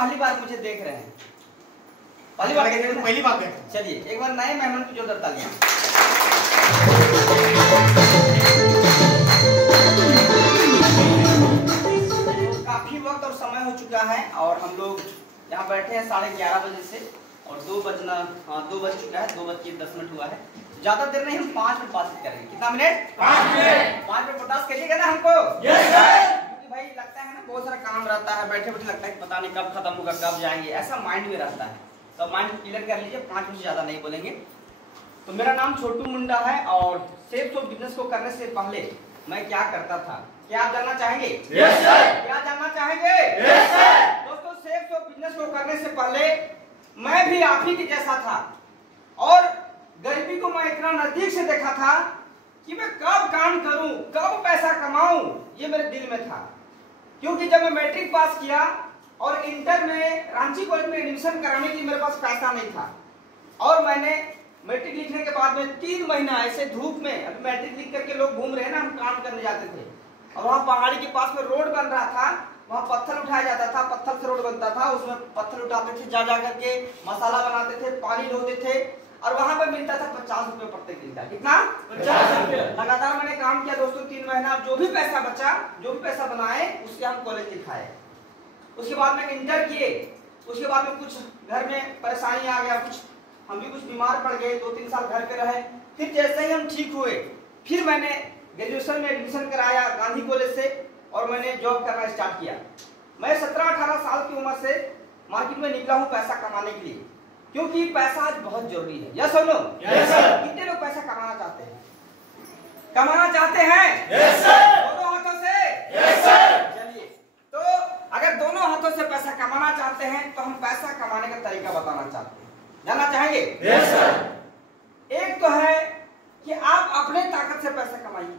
पहली बार मुझे देख रहे हैं, पहली बार देख रहे हैं, पहली बार देख रहे हैं। चलिए एक बार नए मेहमान को जोरदार तालियां। तो काफी वक्त और समय हो चुका है और हम लोग यहाँ बैठे हैं 11:30 बजे से और 2 बज चुका है, 2:10 हुआ है। ज्यादा देर नहीं, हम 5 मिनट बातचीत करेंगे। कितना मिनट? 5 मिनट। 5 मिनट बर्दाश्त करिएगा ना हमको? Yes sir. क्योंकि भाई लगता है ना बहुत सारा काम रहता है, बैठे बैठे लगता है कि पता नहीं कब खत्म होगा, कब जाएंगे, ऐसा माइंड में रहता है। तो माइंड क्लियर कर लीजिए, 5 मिनट से ज्यादा नहीं बोलेंगे। तो मेरा नाम छोटू मुंडा है और सेल्स ऑफ बिजनेस को करने से पहले मैं क्या करता था, क्या आप जानना चाहेंगे? Yes sir. क्या जानना चाहेंगे? Yes sir. दोस्तों, सेल्स ऑफ बिजनेस को करने से पहले मैं भी आप ही के जैसा था और गरीबी को मैं इतना नजदीक से देखा था कि मैं कब काम करूं, कब पैसा कमाऊं, ये मेरे दिल में था। क्योंकि जब मैं मैट्रिक पास किया और इंटर में रांची कॉलेज में एडमिशन कराने के लिए मेरे पास पैसा नहीं था और मैंने मैट्रिक लिखने के बाद में 3 महीना ऐसे धूप में, अभी मैट्रिक लिख करके लोग घूम रहे हैं ना, हम काम करने जाते थे और वहाँ पहाड़ी के पास में रोड बन रहा था, वहाँ पत्थर उठाया जाता था, पत्थर से रोड बनता था, उसमें पत्थर उठाते थे, जा करके मसाला बनाते थे, पानी ढोते थे और वहां पर मिलता था 50 रुपए प्रत्येक दिन का। कितना? 50 रुपए। लगातार मैंने काम किया दोस्तों 3 महीना, जो भी पैसा बचा, जो भी पैसा बनाए उससे हम कॉलेज लिखाए। उसके बाद में इंटर किए, उसके बाद में कुछ घर में परेशानी आ गया, कुछ हम भी कुछ बीमार पड़ गए, 2-3 साल घर पे रहे। फिर जैसे ही हम ठीक हुए, फिर मैंने ग्रेजुएशन में एडमिशन कराया गांधी कॉलेज से और मैंने जॉब करना स्टार्ट किया। मैं 17-18 साल की उम्र से मार्केट में निकला हूँ पैसा कमाने के लिए, क्योंकि पैसा आज बहुत जरूरी है। यस और नो? Yes sir. कितने लोग पैसा कमाना चाहते हैं? कमाना चाहते हैं? Yes sir. दोनों हाथों से? Yes sir. चलिए, तो अगर दोनों हाथों से पैसा कमाना चाहते हैं तो हम पैसा कमाने का तरीका बताना चाहते हैं, जानना चाहेंगे? Yes sir. एक तो है कि आप अपने ताकत से पैसा कमाइए,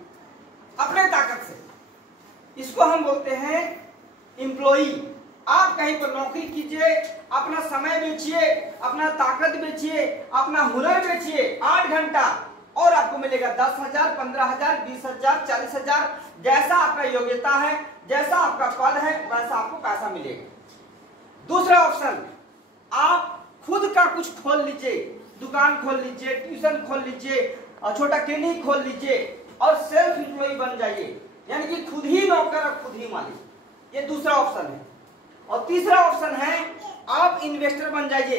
अपने ताकत से। इसको हम बोलते हैं एम्प्लॉई। आप कहीं पर नौकरी कीजिए, अपना समय बेचिए, अपना ताकत बेचिए, अपना हुनर बेचिए 8 घंटा और आपको मिलेगा 10,000, 15,000, 20,000, 40,000। जैसा आपका योग्यता है, जैसा आपका पद है, वैसा आपको पैसा मिलेगा। दूसरा ऑप्शन, आप खुद का कुछ खोल लीजिए, दुकान खोल लीजिए, ट्यूशन खोल लीजिए, छोटा क्लिनिक खोल लीजिए और सेल्फ एम्प्लॉय बन जाइए, यानी कि खुद ही नौकर और खुद ही मालिक। ये दूसरा ऑप्शन है। और तीसरा ऑप्शन है आप इन्वेस्टर बन जाइए,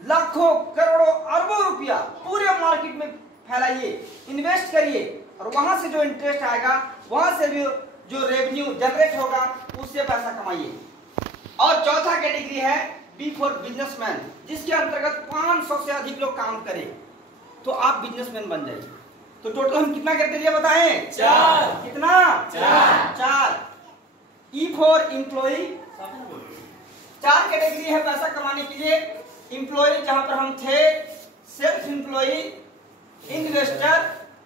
लाखों करोड़ों अरबों रुपया पूरे मार्केट में फैलाइए, इन्वेस्ट करिए और वहां से जो इंटरेस्ट आएगा, वहां से भी जो रेवेन्यू जनरेट होगा, उससे पैसा कमाइए। और चौथा कैटेगरी है बी फॉर बिजनेसमैन, जिसके अंतर्गत 500 से अधिक लोग काम करें तो आप बिजनेसमैन बन जाइए। तो टोटल हम कितना क्राइटेरिया बताएं? 4। कितना? 4। ई फॉर एम्प्लॉई, 4 कैटेगरी है पैसा कमाने के लिए। एम्प्लॉय जहां पर हम थे, सेल्फ एम्प्लॉय, इन्वेस्टर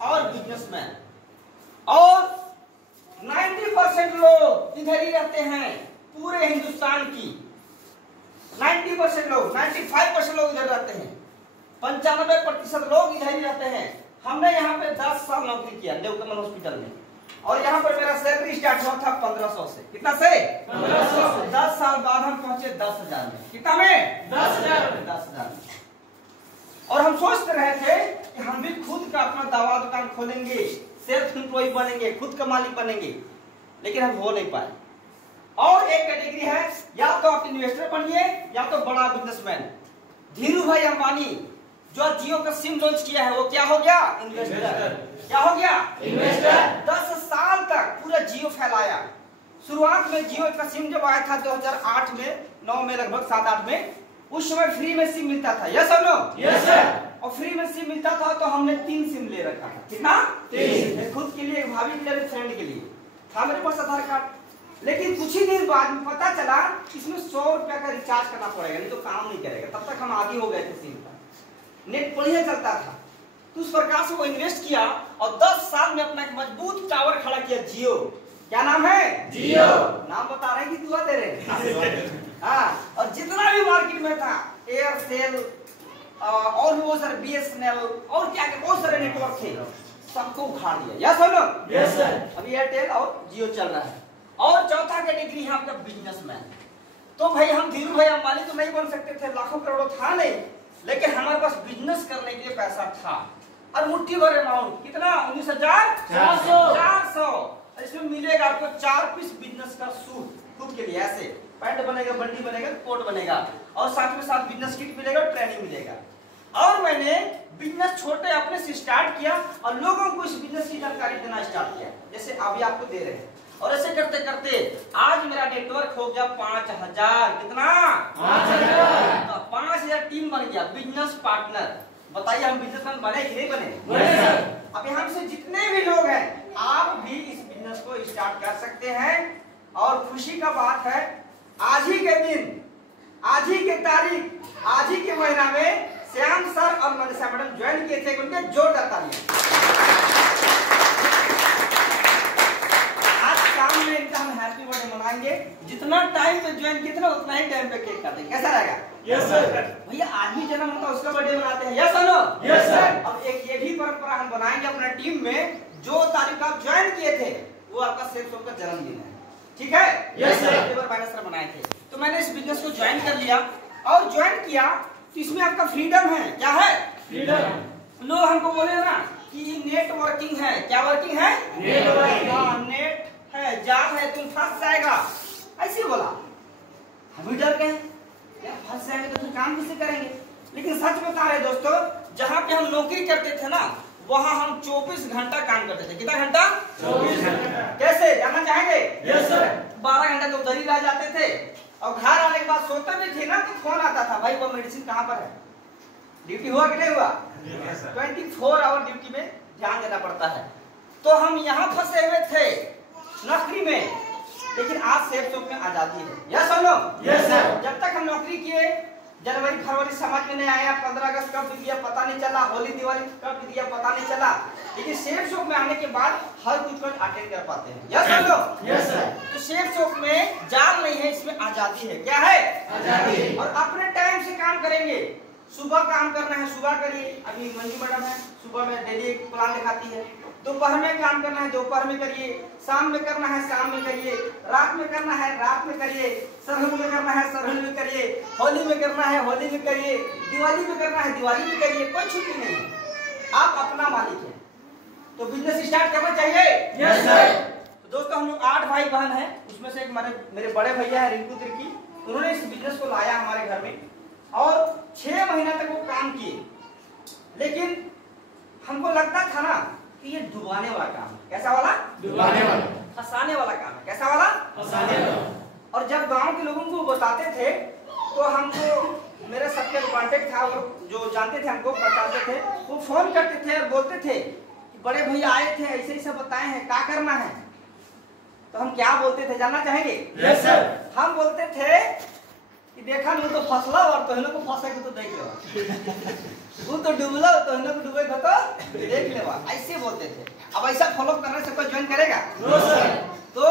और बिजनेसमैन। और 90% लोग इधर ही रहते हैं पूरे हिंदुस्तान की। 90% लोग, 95% लोग इधर रहते हैं, 95% लोग इधर ही रहते हैं। हमने यहाँ पे 10 साल नौकरी किया देवकमल हॉस्पिटल में और यहाँ पर मेरा सैलरी स्टार्ट हुआ था 1500 से। कितना से? 1500 से। 10 साल बाद हम पहुंचे 10,000 में। कितना में? 10,000 में। और हम सोच रहे थे कि हम भी खुद का अपना दवा दुकान खोलेंगे, सेल्फ एम्प्लॉय बनेंगे, खुद का मालिक बनेंगे, लेकिन हम हो नहीं पाए। और एक कैटेगरी है, या तो आप इन्वेस्टर बनिए या तो बड़ा बिजनेसमैन। धीरू भाई अंबानी जो जियो का सिम लॉन्च किया है, वो क्या हो गया? इन्वेस्टर। क्या हो गया? इन्वेस्टर। 10 साल तक पूरा जियो फैलाया। शुरुआत में जियो का सिम जब आया था 2008 में, 9 में लगभग, 7-8 में, उस समय फ्री में सिम मिलता था। यस और नो? Yes sir. और फ्री में सिम मिलता था तो हमने 3 सिम ले रखा था। कितना? 3। खुद के लिए, एक भाभी के लिए, फ्रेंड के लिए था मेरे पास आधार कार्ड। लेकिन कुछ ही दिन बाद में पता चला इसमें 100 रुपया का रिचार्ज करना पड़ेगा, नहीं तो काम नहीं करेगा। तब तक हम आगे हो गए थे सिम पर, नेट बढ़िया चलता था। तो उस प्रकार से वो इन्वेस्ट किया और 10 साल में अपना एक मजबूत टावर खड़ा किया। जियो, क्या नाम है? जियो। नाम बता रहे हैं कि दुआ दे रहे हैं? हाँ। और जितना भी मार्केट में था, एयरसेल और भी बहुत सारे, BSNL और क्या बहुत सारे नेटवर्क थे, सबको उखाड़ दिया। यस और नो? Yes sir. अभी एयरटेल और जियो चल रहा है। और चौथा कैटेगरी है आपका बिजनेसमैन। तो भाई हम धीरू भाई अंबानी तो नहीं बन सकते थे, लाखों करोड़ों था नहीं, लेकिन हमारे पास बिजनेस करने के लिए पैसा था और मुट्ठी भर अमाउंट, कितना 19,400। इसमें मिलेगा आपको 4 पीस बिजनेस का सूट खुद के लिए, ऐसे पैंट बनेगा, बंडी बनेगा, कोट बनेगा और साथ में साथ बिजनेस किट मिलेगा, ट्रेनिंग मिलेगा। और मैंने बिजनेस छोटे अपने से स्टार्ट किया और लोगों को इस बिजनेस की जानकारी देना स्टार्ट किया, जैसे अभी आपको दे रहे हैं। और ऐसे करते करते आज मेरा नेटवर्क हो गया 5,000, कितना 5,000 टीम बन गया, बिजनेस पार्टनर। बताइए हम बिजनेसमैन बने कि नहीं बने? अब यहाँ से जितने भी लोग हैं आप भी इस बिजनेस को स्टार्ट कर सकते हैं। और खुशी का बात है आज ही के दिन, आज ही के तारीख, आज ही के महीना में श्याम सर और मनीषा मैडम ज्वाइन किए थे, उनके जोरदार तालियां। आज शाम में इनका हम हैप्पी बर्थडे मनाएंगे, जितना टाइम पे ज्वाइन किए थे ना उतना ही टाइम पे केक काटेंगे, कैसा रहेगा? Yes sir. भैया आदमी जन्म होता है उसका बर्थडे मनाते हैं, यस नो? Yes sir. अब एक ये भी परंपरा हम बनाएंगे अपने टीम में, जो तारीख आप ज्वाइन किए थे वो आपका सेफ शॉप का जन्मदिन है, ठीक है? Yes sir. बनाए थे तो मैंने इस बिजनेस को ज्वाइन कर लिया और ज्वाइन किया तो इसमें आपका फ्रीडम है, क्या है? फ्रीडम। लोग हमको बोले ना कि नेटवर्किंग है, क्या वर्किंग है? नेटवर्किंग। नेट है, जाल है, तुम फंस जाएगा, ऐसे बोला। हम भी डर गए, यार फंस जाएंगे तो फिर काम किससे करेंगे? लेकिन सच बता रहे दोस्तों, जहाँ पे हम नौकरी करते थे ना वहाँ हम 24 घंटा काम करते थे। कितना घंटा? 24 घंटा। कैसे जानना चाहेंगे? Yes sir. 12 घंटा तो उधर ही रह जाते थे और घर आने के बाद सोते भी थे ना तो फोन आता था, भाई वो मेडिसिन कहाँ पर है? ड्यूटी हुआ कि नहीं हुआ? 24 आवर ड्यूटी में ध्यान देना पड़ता है। तो हम यहाँ फंसे हुए थे नौकरी में, लेकिन आज सेफ शॉप में आजादी है, यस और नो? Yes sir. जब तक हम नौकरी किए जनवरी फरवरी समझ में नहीं आया, 15 अगस्त कब बीत गया पता नहीं चला, होली दिवाली कब बीत गया पता नहीं चला, लेकिन सेफ शॉप में आने के बाद हर कुछ को अटेंड कर पाते हैं, यस और नो? Yes sir. तो सेफ शॉप में जाल नहीं है, इसमें आजादी है, क्या है? आजादी। और अपने टाइम से काम करेंगे, सुबह काम करना है सुबह करिए, अभी मंजू मैडम है सुबह में डेली एक प्लान दिखाती है, दोपहर में काम करना है दोपहर में करिए, शाम में करना है शाम में करिए, रात में करना है रात में करिए, सरहुल में करना है सरहुल में करिए, होली में करना है होली में करिए, दिवाली में करना है दिवाली में करिए, कोई छुट्टी नहीं है, आप अपना मालिक हैं। तो बिजनेस स्टार्ट करना चाहिए, यस सर। तो दोस्तों हम लोग 8 भाई बहन हैं, उसमें से एक मेरे बड़े भैया है रिंकू तिर्की, उन्होंने इस बिजनेस को लाया हमारे घर में और 6 महीना तक वो काम किए, लेकिन हमको लगता था ना कि ये डुबाने वाला काम है, कैसा वाला? डुबाने वाला, फंसाने वाला काम है, कैसा वाला? फंसाने वाला। और जब गांव के लोगों को बताते थे तो हमको मेरे सबके कांटेक्ट था, वो जो जानते थे हमको बताते थे, वो फोन करते थे और बोलते थे कि बड़े भैया आए थे ऐसे ही सब बताए हैं, क्या करना है? तो हम क्या बोलते थे जानना चाहेंगे? Yes sir. हम बोलते थे कि देखा नहीं तो फसला और तो को फंसेगा तो देख लो, वो तो डूबला तो को डूबेगा तो देख लेवा, ऐसे बोलते थे। अब ऐसा फॉलो करने से कोई ज्वाइन करेगा? No sir. तो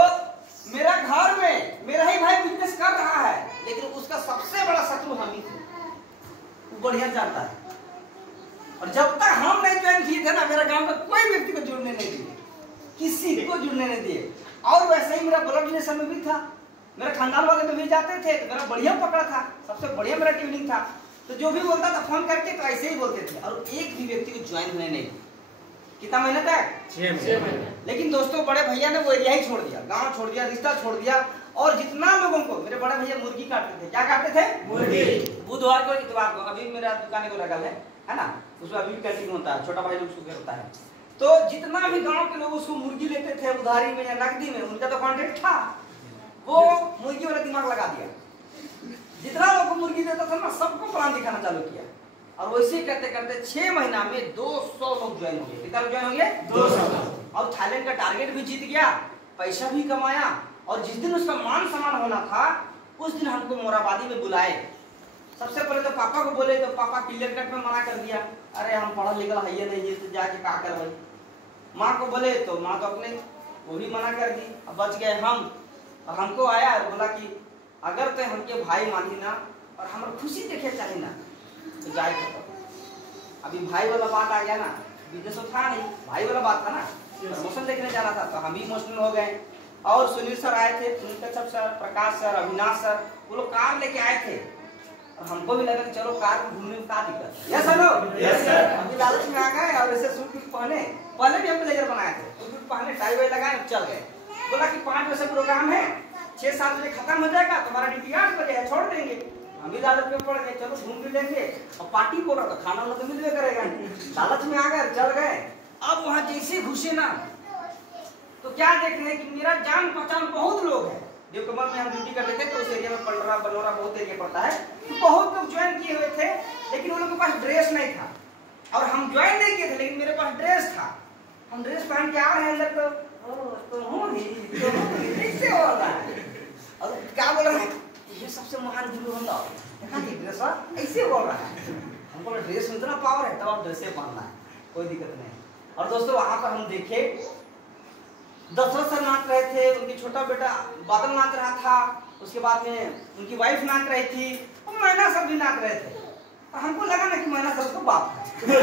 मेरा घर में मेरा ही भाई बिजनेस कर रहा है, लेकिन उसका सबसे बड़ा शत्रु हम ही थे, वो बढ़िया जानता है। और जब तक हम नहीं ज्वाइन किए थे ना, मेरा गांव में कोई व्यक्ति को जुड़ने नहीं दिए, किसी को जुड़ने नहीं दिए। और वैसे ही मेरा ब्लड रिलेशन में भी था, मेरे खानदान वाले तो भी जाते थे, तो मेरा बढ़िया पकड़ा था, सबसे बढ़िया मेरा ट्यूनिंग था। तो जो भी बोलता था फोन करके तो ऐसे ही बोलते थे, और एक भी व्यक्ति को ज्वाइन होने नहीं। कितना महीना तक? 6 महीने। लेकिन दोस्तों बड़े भैया ने वो एरिया ही छोड़ दिया, गांव छोड़ दिया, रिश्ता छोड़ दिया, और जितना लोगों को मेरे बड़े भैया मुर्गी काटते थे, क्या काटते थे? मुर्गी। बुधवार को इतवार को, अभी मेरा दुकान को लगा है ना, उसमें अभी भी कटिंग होता है, छोटा भाई लोग उसको करता है। तो जितना भी गाँव के लोग उसको मुर्गी लेते थे उधारी में या नकदी में, उनका तो कॉन्ट्रैक्ट था, वो मुर्गी वाला दिमाग लगा दिया, जितना लोग को मुर्गी देता था ना सबको प्लान दिखाना चालू किया, और वैसे करते करते 6 महीना में 200 लोग ज्वाइन हो गए। कितना ज्वाइन हो गए? 200। और थाईलैंड का टारगेट भी जीत गया, पैसा भी कमाया, और जिस दिन उसका मान सम्मान होना था उस दिन हमको मोराबादी में बुलाए। सबसे पहले तो पापा को बोले, तो पापा क्लियर कट में मना कर दिया, अरे हम पढ़ा लिखा है ये नहीं, ये तो जाके क्या करवाई। माँ को बोले तो माँ तो अपने वो भी मना कर दी, अब बच गए हम। और हमको आया और बोला कि अगर तो हमके भाई मानी ना और हमारा खुशी देखे चाहे ना तो जाए। अभी भाई वाला बात आ गया ना, बिजनेस तो था नहीं, भाई वाला बात था ना, प्रमोशन देखने जाना था, तो हम भी इमोशनल हो गए। और सुनील सर आए थे, सुनील कच्छप सर, प्रकाश सर, अविनाश सर, वो लोग कार लेके आए थे और हमको भी लगा कि चलो कार में घूमने में क्या दिक्कत है। Yes hello yes sir. अभी लालच में आ गए और ऐसे सूट पहने, पहले भी हम ब्लेजर बनाए थे, सूट पहने टाई वाई लगाए चल गए। बोला कि 5 बजे प्रोग्राम है, 6-7 बजे खत्म हो जाएगा, तुम्हारा ड्यूटी 8 बजे है, छोड़ देंगे। हम भी लालच में पड़ गए, चलो घूम भी लेंगे और पार्टी बोला तो खाना वाला तो मिलवे करेगा। लालच में आ गए, चल गए। अब वहां जैसे घुसे ना तो क्या देख रहे हैं कि मेरा जान पहचान बहुत लोग है। देवकमल में हम ड्यूटी करते थे तो उस एरिया में पंडरा बनोरा बहुत एरिया पड़ता है, तो बहुत लोग ज्वाइन किए हुए थे, लेकिन उन लोगों के पास ड्रेस नहीं था और हम ज्वाइन नहीं किए थे, लेकिन मेरे पास ड्रेस था। हम ड्रेस पहन के आ रहे हैं अंदर तो ऐसे हो रहा है और क्या बोल रहे हैं, ये सबसे महान गुरु हम लोग ड्रेस ऐसे बोल रहा है। हमको ड्रेस में इतना पावर है, तब आप ड्रेस पहनना है, कोई दिक्कत नहीं। और दोस्तों वहां पर हम देखे दशरथ सर नाच रहे थे, उनकी छोटा बेटा बादल नाच रहा था, उसके बाद में उनकी वाइफ नाच रही थी और मैना सर भी नाच रहे थे। और हमको लगा ना कि मैना सर को बाप है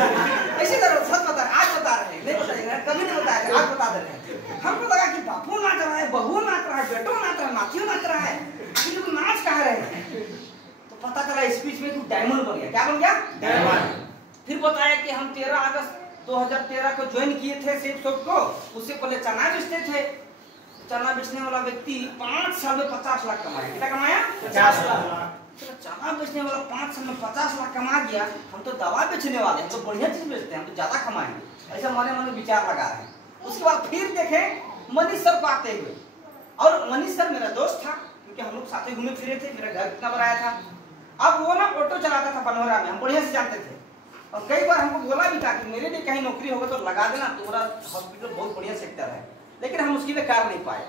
ऐसे तरह सच बता रहे, आज बता रहे हैं, नहीं बताएंगे कभी नहीं बताया, आज बता दे रहे हैं। हमको लगा कि बापू नाच रहा है, बहू नाच रहा है, बेटो नाच रहा है, नातियों नाच रहा है, आखिर तो नाच कहा रहे हैं। तो पता चला स्पीच में तू डायमंड बन गया। क्या बन गया? डायमंड। फिर बताया कि हम 13 अगस्त 2013 को ज्वाइन किए थे सेफ शॉप को, उससे पहले चना बेचते थे। चना बेचने वाला व्यक्ति 5 साल में 50 लाख कमाया। कितना कमाया? 50 लाख। चना बेचने वाला 5 साल में 50 लाख कमा गया, हम तो दवा बेचने वाले, हम तो बढ़िया चीज बेचते हैं, हम तो ज्यादा कमाएंगे, ऐसा मन में विचार लगा रहे हैं। उसके बाद फिर देखे मनीष सर को आते हुए, और मनीष सर मेरा दोस्त था क्योंकि हम लोग साथ ही घूमे फिरे थे, मेरा घर कितना बनाया था। अब वो ना ऑटो चलाता था बनोरा में, हम बढ़िया से जानते थे और कई बार हमको बोला भी था कि मेरे लिए कहीं नौकरी होगा तो लगा देना, तुम्हारा हॉस्पिटल बहुत बढ़िया सेक्टर है, लेकिन हम उसके लिए कार नहीं पाए।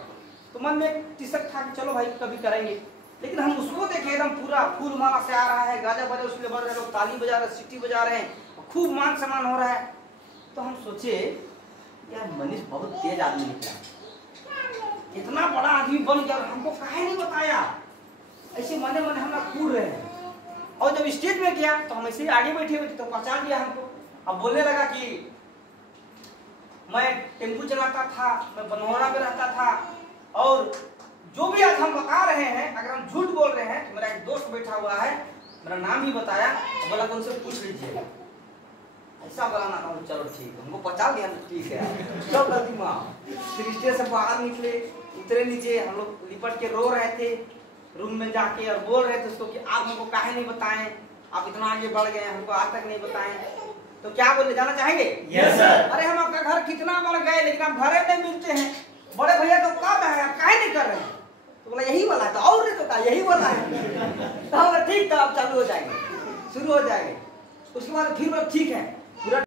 तो मन में एक टिसक था कि चलो भाई कभी करेंगे, लेकिन हम उसको देखे एकदम पूरा फूल माला से आ रहा है, गाजा बजा उसके लिए बज रहे, लोग ताली बजा रहे, सीटी बजा रहे हैं, खूब मान सम्मान हो रहा है। तो हम सोचे यार मनीष बहुत तेज आदमी निकला, इतना बड़ा आदमी बन गया, हमको काहे नहीं बताया। ऐसे मने मने हम कूद रहे हैं और जब स्टेज में गया तो हम ऐसे आगे बैठे हुए थे तो पहचान लिया हमको। अब बोलने लगा कि मैं टेम्पू चलाता था, मैं बनोरा में रहता था, और जो भी आज हम बता रहे हैं अगर हम झूठ बोल रहे हैं तो मेरा एक दोस्त बैठा हुआ है, मेरा नाम ही बताया, बोला कि उनसे पूछ लीजिएगा। ऐसा बोला ना, चलो ठीक है, हमको पहचान लिया, ठीक है चलो गलती माँ। फिर स्टेज से बाहर निकले, उतरे नीचे, हम लोग लिपट के रो रहे थे रूम में जाके और बोल रहे थे उसको कि आप हमको काहे नहीं बताएं, आप इतना आगे बढ़ गए, हमको आज तक नहीं बताएं। तो क्या बोले, जाना चाहेंगे? Yes sir. अरे हम आपका घर कितना बार गए लेकिन आप घर नहीं मिलते हैं, बड़े भैया तो कब है, आप काहे नहीं कर रहे हैं? तो बोला यही वाला है, तो और नहीं तो क्या यही वाला है। तो हम ठीक था, आप चालू हो जाएंगे, शुरू हो जाएंगे। उसके बाद फिर बोला ठीक है,